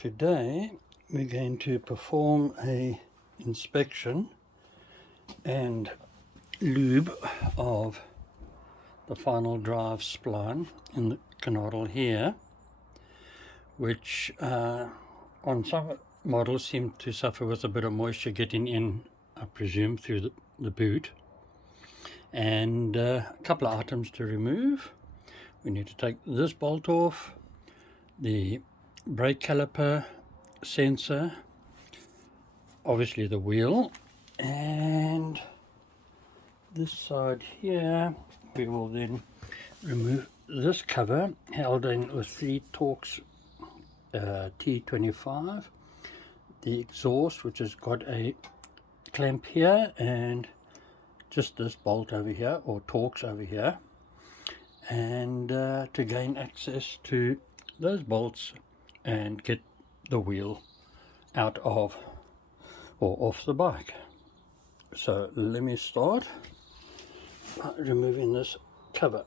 Today we're going to perform a inspection and lube of the final drive spline in the canardle here, which on some models seem to suffer with a bit of moisture getting in, I presume, through the boot. And a couple of items to remove. We need to take this bolt off, the brake caliper sensor, obviously the wheel, and this side here we will then remove this cover held in with the Torx T25, the exhaust, which has got a clamp here, and just this bolt over here, or Torx over here, and to gain access to those bolts and get the wheel out of or off the bike. So let me start by removing this cover.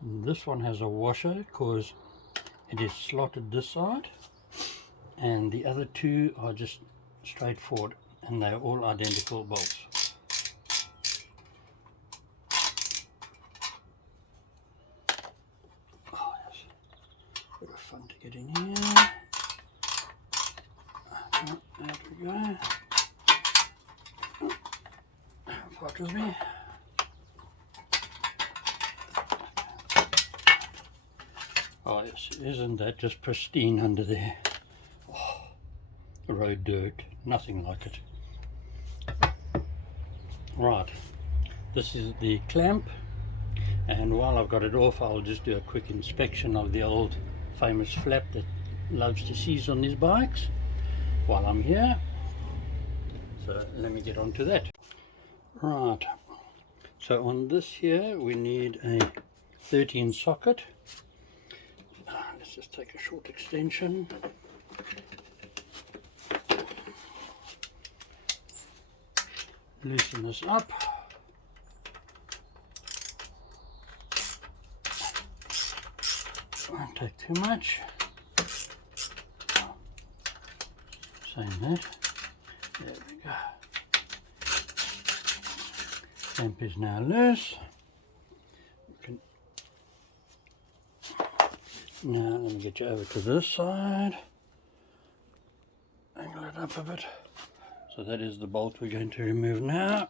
This one has a washer because it is slotted this side, and the other two are just straightforward, and they're all identical bolts. Oh yes, bit of fun to get in here. Oh, there we go. Fight with me. Oh yes, isn't that just pristine under there? Oh, road dirt, nothing like it. Right, this is the clamp, and while I've got it off, I'll just do a quick inspection of the old famous flap that loves to seize on these bikes while I'm here. So let me get on to that. Right, so on this here we need a 13 socket. Let's just take a short extension. Loosen this up. Won't take too much. Same that. There we go. Clamp is now loose. Now let me get you over to this side. Angle it up a bit. So that is the bolt we're going to remove now.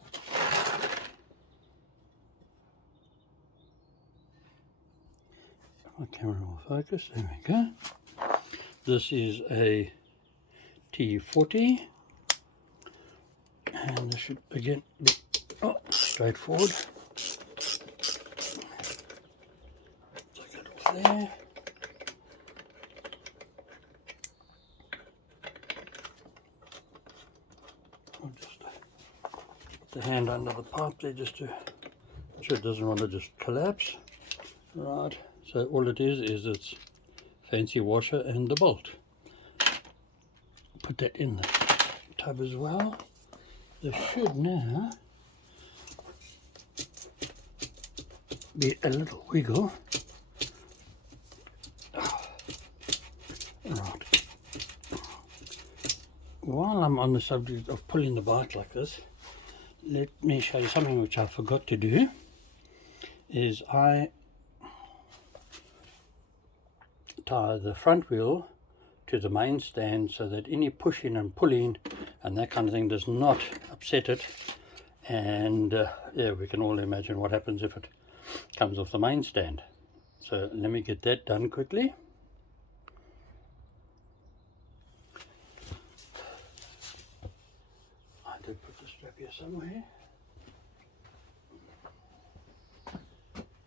My camera will focus. There we go. This is a T40, and this should again be straightforward. Take it off there. The hand under the pipe there just to make sure it doesn't want to just collapse. Right, so all it is its fancy washer and the bolt. Put that in the tub as well. There should now be a little wiggle. Right. While I'm on the subject of pulling the bike like this, let me show you something which I forgot to do. Is I tie the front wheel to the main stand so that any pushing and pulling and that kind of thing does not upset it. And yeah, we can all imagine what happens if it comes off the main stand. So let me get that done quickly. I did put the strap here somewhere.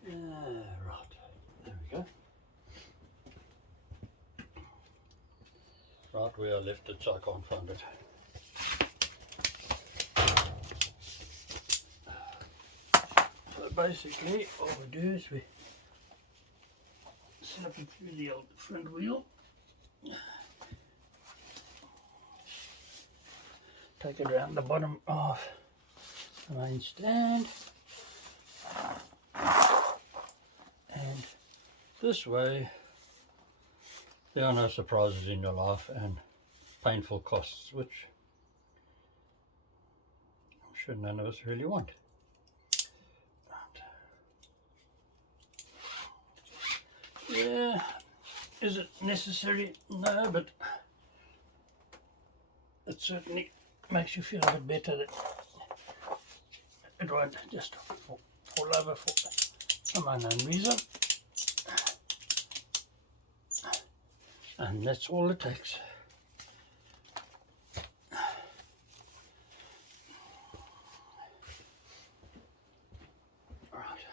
Right, there we go. Right where I left it, so I can't find it. So basically all we do is we snap it through the old front wheel. take it around the bottom of the main stand, and this way there are no surprises in your life and painful costs, which I'm sure none of us really want. Yeah, is it necessary? No, but it certainly makes you feel a bit better that it won't just fall over for some unknown reason. And that's all it takes. Alright,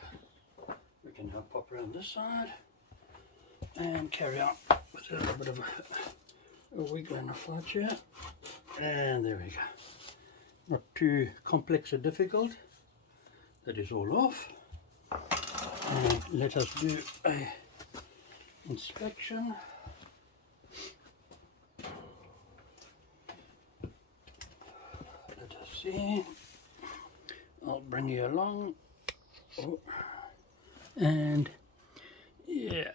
we can now pop around this side and carry on with a little bit of a wiggle and a fudge here. And there we go. Not too complex or difficult. That is all off. And let us do a inspection. Let us see. I'll bring you along. Oh. And yeah,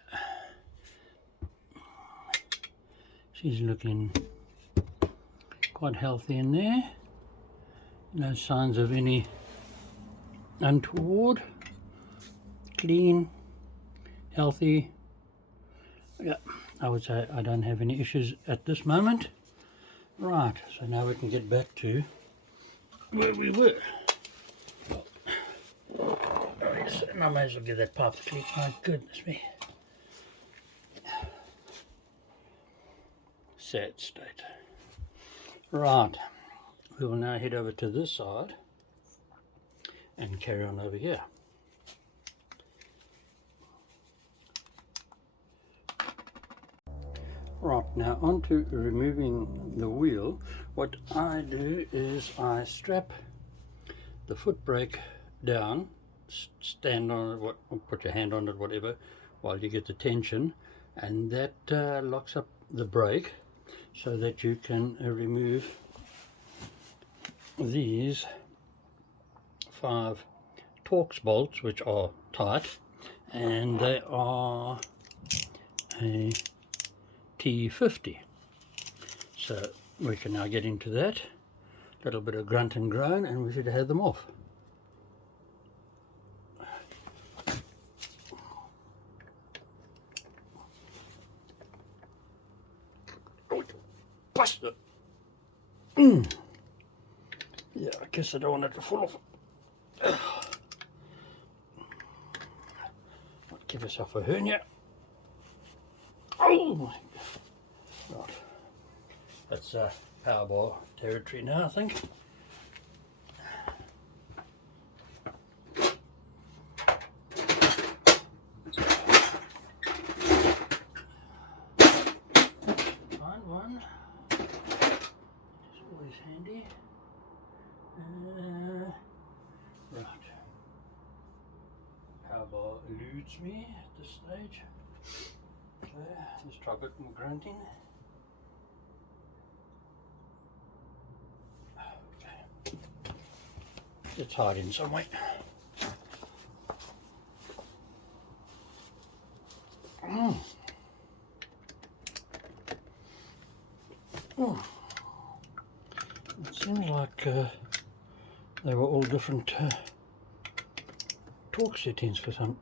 she's looking quite healthy in there. No signs of any untoward. Clean, healthy. Yeah, I would say I don't have any issues at this moment. Right, so now we can get back to where we were. And I may as well get that pipe clean. My goodness me. Sad state. Right, we will now head over to this side and carry on over here. Right, now on to removing the wheel. What I do is I strap the foot brake down, stand on it, or put your hand on it, whatever, while you get the tension, and that locks up the brake so that you can remove these 5 Torx bolts, which are tight, and they are a T50. So we can now get into that little bit of grunt and groan, and we should have them off. Bust it. Yeah, I guess I don't want it to fall off. Might give yourself a hernia. Oh my God. Right. That's Powerball territory now, I think. Find one. It's always handy. Right. Powerball eludes me at this stage. Okay, let's try a bit more grunting. Okay. It's hard in some way. Oh. It seems like they were all different torque settings for some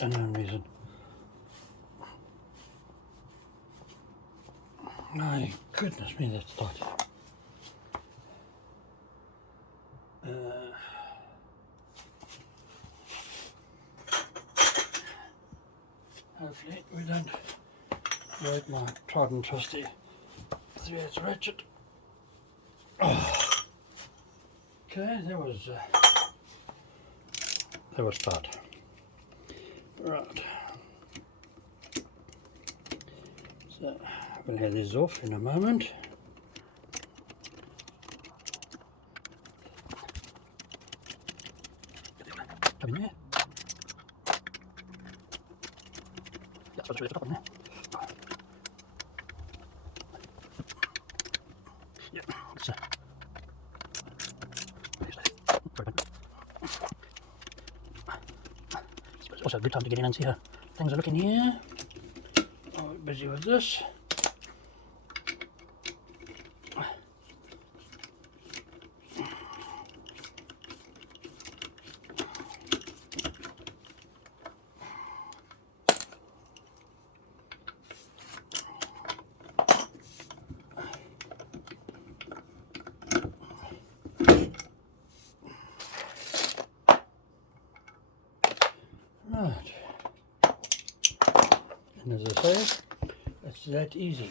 unknown reason. My goodness me, that's tight. Hopefully we don't break my tried and trusty 3/8 ratchet. Oh. Okay, that was tight. Right. So we'll have these off in a moment. Come in there. Yeah, so it's really top on there. Yeah, Also a good time to get in and see how things are looking here. Oh, we're busy with this. Right, and as I say, it's that easy.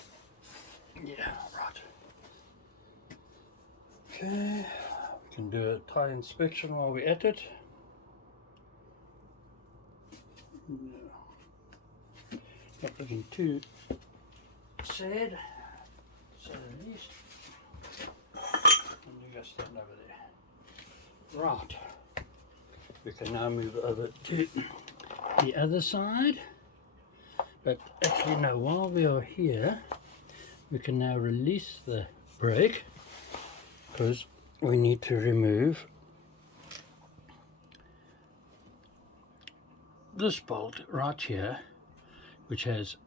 Yeah, right. Okay, we can do a tie inspection while we're at it. Not looking too sad, so at least. And you just stand over there. Right, we can now move over to the other side. But actually no, while we are here, we can now release the brake because we need to remove this bolt right here, which has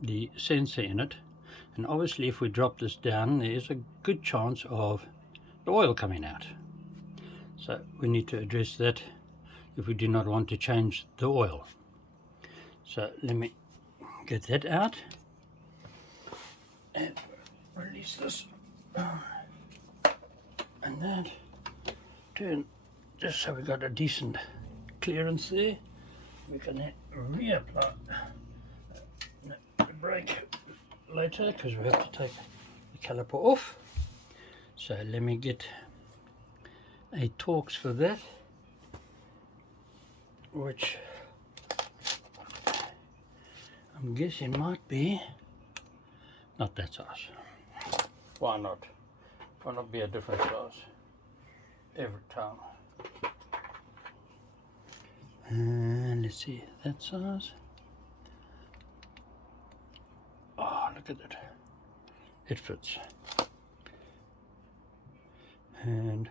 the sensor in it, and obviously if we drop this down there is a good chance of the oil coming out, so we need to address that if we do not want to change the oil. So let me get that out and release this, and that turn just so we got a decent clearance there. We can then reapply the brake later because we have to take the caliper off. So let me get a Torx for that, which I'm guessing might be not that size. Why not? Why not be a different size every time? And let's see, that size. Oh, look at it. It fits. And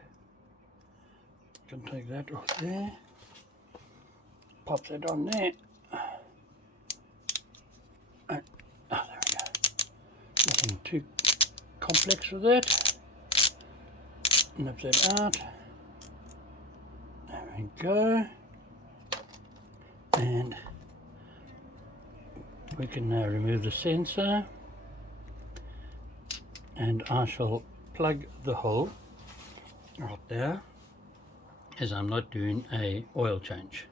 can take that off there. Pop that on there. And, oh, there we go. Nothing too complex with that. Nip that out. There we go. And we can now remove the sensor, and I shall plug the hole right there, as I'm not doing a oil change.